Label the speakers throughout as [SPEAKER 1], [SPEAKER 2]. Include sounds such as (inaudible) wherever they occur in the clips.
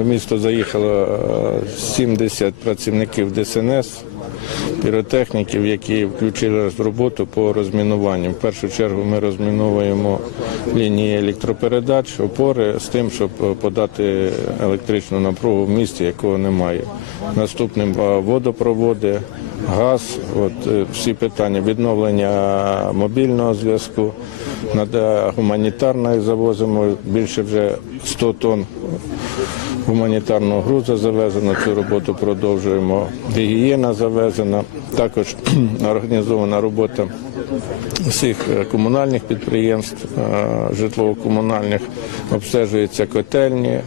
[SPEAKER 1] В місто заїхало е, 70 працівників ДСНС, піротехніків, які включили роботу по розмінуванню. В першу чергу ми розміновуємо лінії електропередач, опори з тим, щоб е, подати електричну напругу в місті, якого немає. Наступним е, водопроводи, газ, от е, всі питання відновлення мобільного зв'язку. Гуманітарної завозимо більше вже 100 тонн гуманітарного грузу завезено. Цю роботу продовжуємо. Гігієна завезена. Також (clears throat) організована робота всіх е, комунальних підприємств, е, житлово-комунальних, обстежуються котельні,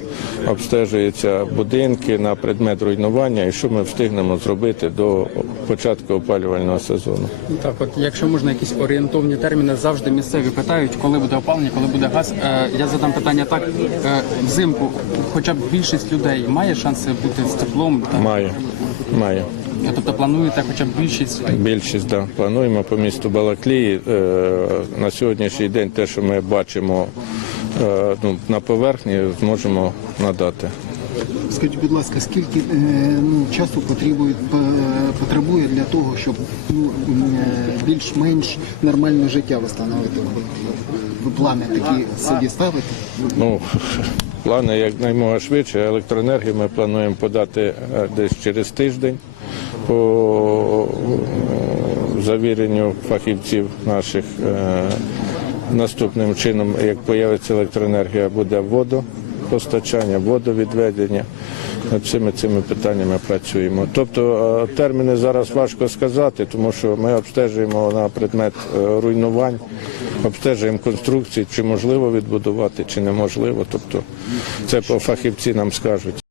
[SPEAKER 1] обстежуються будинки на предмет руйнування і що ми встигнемо зробити до початку опалювального сезону.
[SPEAKER 2] Так, от якщо можна якісь орієнтовні терміни, завжди місцеві питають, коли буде опалення, коли буде газ. Е, я задам питання так: взимку, хоча б більшість людей має шанси бути з теплом, та,
[SPEAKER 1] Має, має.
[SPEAKER 2] тобто плануєте, хоча б більшість.
[SPEAKER 1] Більшість да. плануємо по місту Балаклії. Е, на сьогоднішній день те, що ми бачимо е, ну, на поверхні, зможемо надати.
[SPEAKER 3] Скажіть, будь ласка, скільки е, ну, часу потребує, потребує для того, щоб ну, більш-менш нормальне життя встановити? Ви плани такі собі ставите?
[SPEAKER 1] Ну, плани якнаймога швидше. Електроенергію ми плануємо подати е, десь через тиждень по е, завіренню фахівців наших. Е, Наступним чином, як появиться електроенергія, буде водопостачання, водовідведення. Над всіми цими питаннями працюємо. Тобто терміни зараз важко сказати, тому що ми обстежуємо на предмет руйнувань, обстежуємо конструкції, чи можливо відбудувати, чи неможливо. Тобто це по фахівці нам скажуть.